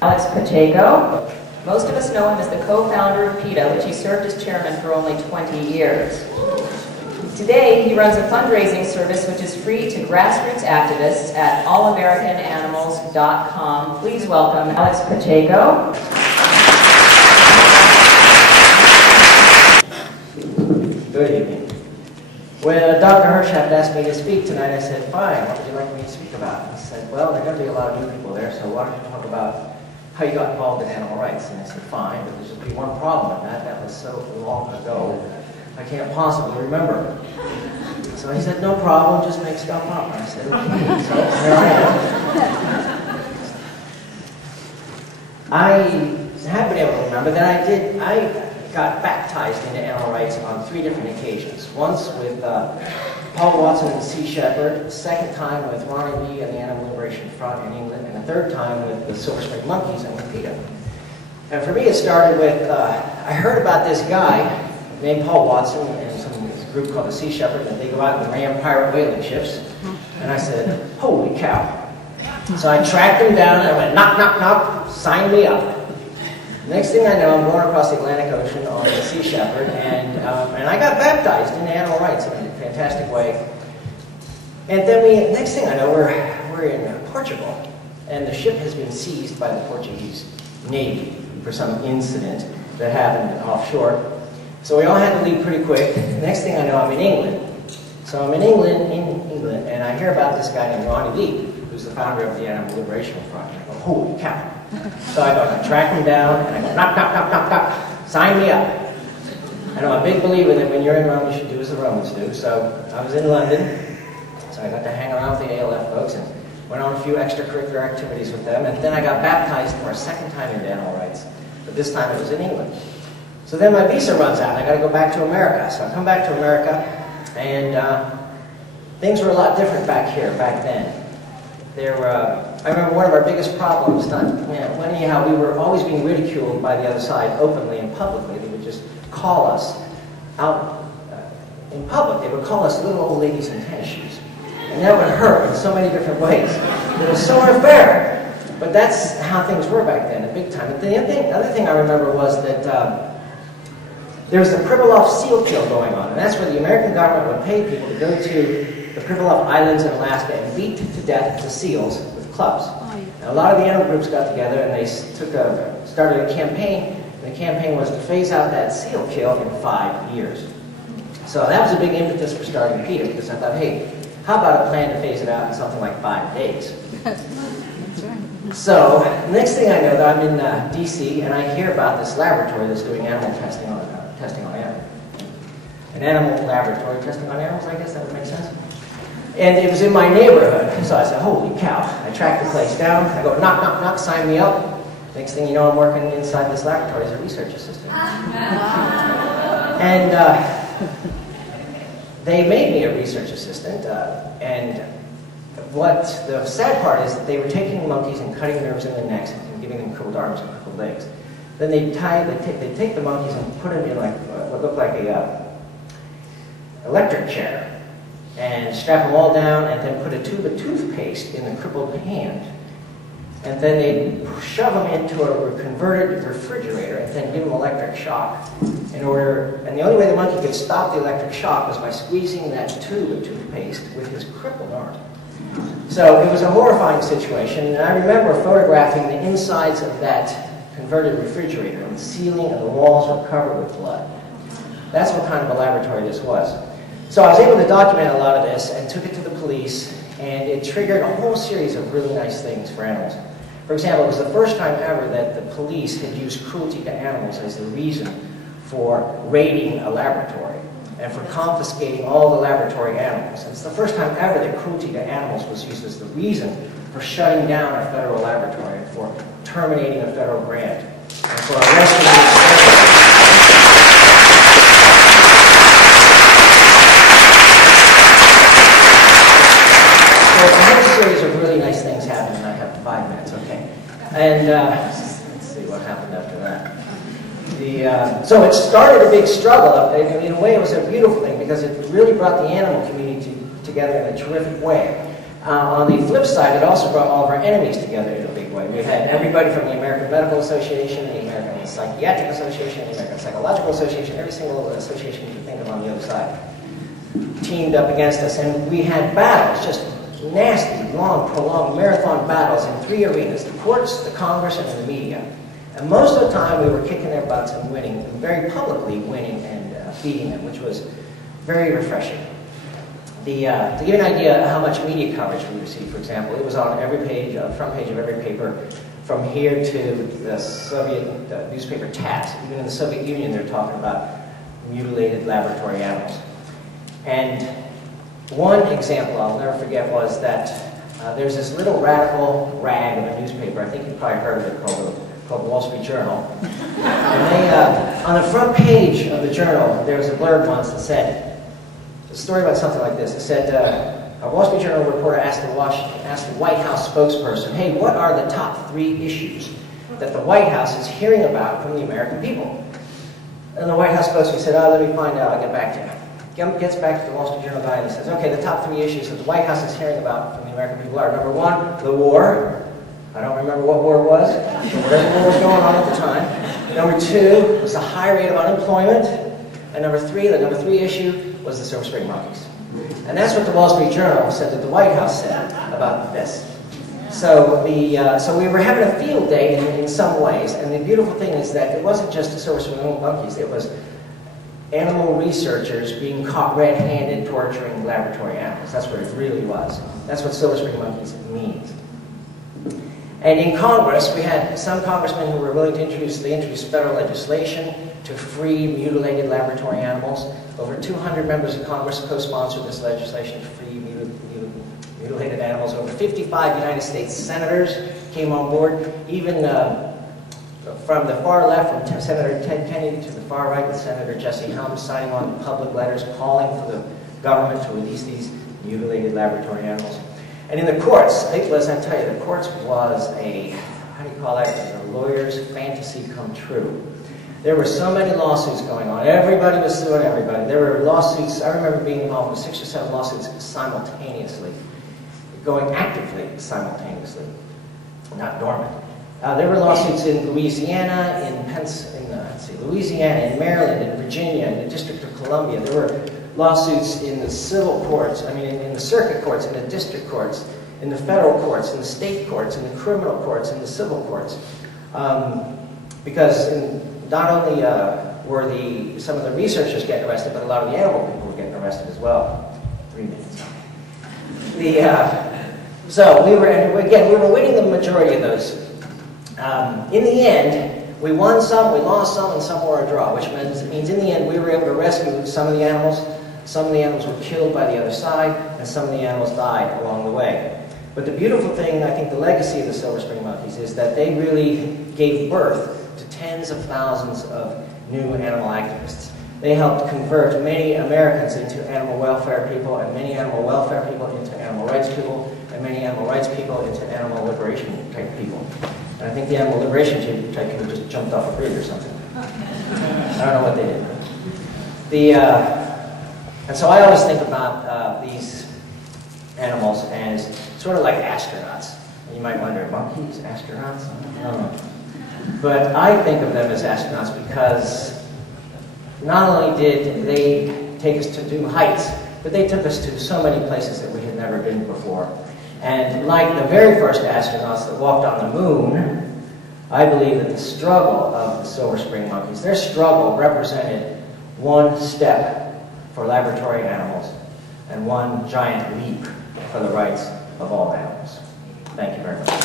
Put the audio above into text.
Pacheco. Most of us know him as the co-founder of Peta, which he served as chairman for only 20 years. Today, he runs a fundraising service which is free to grassroots activists at AnimalNews.info. Please welcome Pacheco. Good evening. When Dr. Hirschhaft asked me to speak tonight, I said, fine, what would you like me to speak about? He said, well, there are going to be a lot of new people there, so why don't you talk about how you got involved in animal rights? And I said, fine, but there's just be one problem with that. That was so long ago, I can't possibly remember. So he said, no problem, just make stuff up. I said, okay, so here I am. I have been able to remember that I got baptized into animal rights on 3 different occasions. Once with Paul Watson and the Sea Shepherd, the second time with Ronnie Lee and the Animal Liberation Front in England, and the third time with the Silver Spring Monkeys and with Peta. And for me it started with, I heard about this guy named Paul Watson and this group called the Sea Shepherd, and they go out and ram pirate whaling ships. And I said, holy cow. So I tracked him down and I went, knock, knock, knock, sign me up. Next thing I know, I'm going across the Atlantic Ocean on the Sea Shepherd, and I got baptized into animal rights in a fantastic way. And then next thing I know, we're in Portugal, and the ship has been seized by the Portuguese Navy for some incident that happened offshore. So we all had to leave pretty quick. Next thing I know, I'm in England. So I'm in England, and I hear about this guy named Ronnie Lee, who's the founder of the Animal Liberation Front. I go, holy cow. So I go and I track him down, and I go, knock, knock, knock, knock, knock, sign me up. And I'm a big believer that when you're in Rome, you should do as the Romans do. So I was in London, so I got to hang around with the ALF folks and went on a few extracurricular activities with them, and then I got baptized for a second time into animal rights, but this time it was in England. So then my visa runs out, and I got to go back to America. So I come back to America, and things were a lot different back here, back then. I remember one of our biggest problems, anyhow, we were always being ridiculed by the other side openly and publicly. They would just call us out in public. They would call us little old ladies in tennis shoes. And that would hurt in so many different ways. It was so unfair. But that's how things were back then, big time. And the other thing I remember was that there was the Pribilof seal kill going on. And that's where the American government would pay people to go to the Pribilof Islands in Alaska and beat to death the seals with clubs. And a lot of the animal groups got together and they started a campaign. And the campaign was to phase out that seal kill in 5 years. So that was a big impetus for starting Peta, because I thought, hey, how about a plan to phase it out in something like 5 days? So next thing I know, that I'm in DC, and I hear about this laboratory that's doing animal testing on animals. An animal laboratory testing on animals, I guess that would make sense. And it was in my neighborhood, so I said, holy cow. I tracked the place down, I go, knock, knock, knock, sign me up. Next thing you know, I'm working inside this laboratory as a research assistant. And they made me a research assistant, and what the sad part is that they were taking monkeys and cutting nerves in their necks and giving them crippled arms and crippled legs. Then they take the monkeys and put them in like what looked like a electric chair, and strap them all down, and then put a tube of toothpaste in the crippled hand. And then they shove them into a converted refrigerator and then give them electric shock. And the only way the monkey could stop the electric shock was by squeezing that tube of toothpaste with his crippled arm. So it was a horrifying situation, and I remember photographing the insides of that converted refrigerator, and the ceiling and the walls were covered with blood. That's what kind of a laboratory this was. So I was able to document a lot of this and took it to the police, and it triggered a whole series of really nice things for animals. For example, it was the first time ever that the police had used cruelty to animals as the reason for raiding a laboratory and for confiscating all the laboratory animals. It's the first time ever that cruelty to animals was used as the reason for shutting down a federal laboratory and for terminating a federal grant and for arresting the So a whole series of really nice things happened, and I have 5 minutes, okay? And let's see what happened after that. So it started a big struggle. In a way, it was a beautiful thing because it really brought the animal community together in a terrific way. On the flip side, it also brought all of our enemies together in a big way. We had every everybody from the American Medical Association, the American Psychiatric Association, the American Psychological Association, every single association you can think of on the other side, teamed up against us. And we had battles, just nasty, long, prolonged marathon battles in 3 arenas: the courts, the Congress, and the media. And most of the time we were kicking their butts and winning, and very publicly winning and beating them, which was very refreshing. To give you an idea of how much media coverage we received, for example, it was on every page, on the front page of every paper, from here to the Soviet newspaper TASS. Even in the Soviet Union, they're talking about mutilated laboratory animals. And one example I'll never forget was that there's this little radical rag of a newspaper, I think you've probably heard of it, called Wall Street Journal. And they, on the front page of the journal, there was a blurb once that said, a story about something like this. It said, a Wall Street Journal reporter asked the White House spokesperson, hey, what are the top 3 issues that the White House is hearing about from the American people? And the White House spokesperson said, oh, let me find out, I'll get back to you. Gets back to the Wall Street Journal guy and he says, okay, the top 3 issues that the White House is hearing about from the American people are, number 1, the war. I don't remember what war it was, but whatever war was going on at the time. Number 2 was the high rate of unemployment. And number 3, the number 3 issue was the Silver Spring monkeys. And that's what the Wall Street Journal said that the White House said about this. So we were having a field day in some ways, and the beautiful thing is that it wasn't just the Silver Spring monkeys, it was animal researchers being caught red-handed torturing laboratory animals. That's what it really was. That's what Silver Spring monkeys means. And in Congress, we had some congressmen who were willing to introduce federal legislation to free mutilated laboratory animals. Over 200 members of Congress co-sponsored this legislation to free mutilated animals. Over 55 United States senators came on board, even from the far left, from Senator Ted Kennedy to the far right, with Senator Jesse Helms signing on public letters calling for the government to release these mutilated laboratory animals. And in the courts, as I tell you, the courts was a, how do you call that, a lawyer's fantasy come true. There were so many lawsuits going on. Everybody was suing everybody. There were lawsuits, I remember being involved with 6 or 7 lawsuits simultaneously, going actively simultaneously, not dormant. There were lawsuits in Louisiana, Louisiana, in Maryland, in Virginia, in the District of Columbia. There were lawsuits in the civil courts, in the circuit courts, in the district courts, in the federal courts, in the state courts, in the criminal courts, in the civil courts. Because not only were some of the researchers getting arrested, but a lot of the animal people were getting arrested as well. 3 minutes. So we were winning the majority of those. In the end, we won some, we lost some, and some were a draw, which means in the end we were able to rescue some of the animals. Some of the animals were killed by the other side, and some of the animals died along the way. But the beautiful thing, I think the legacy of the Silver Spring monkeys is that they really gave birth to tens of thousands of new animal activists. They helped convert many Americans into animal welfare people, and many animal welfare people into animal rights people, and many animal rights people into animal liberation type people. And I think the animal liberation type people just jumped off a bridge or something. I don't know what they did. And so I always think about these animals as sort of like astronauts. And you might wonder, monkeys, astronauts? I don't know. But I think of them as astronauts because not only did they take us to new heights, but they took us to so many places that we had never been before. And like the very first astronauts that walked on the moon, I believe that the struggle of the Silver Spring monkeys, their struggle represented one step for laboratory animals and one giant leap for the rights of all animals. Thank you very much.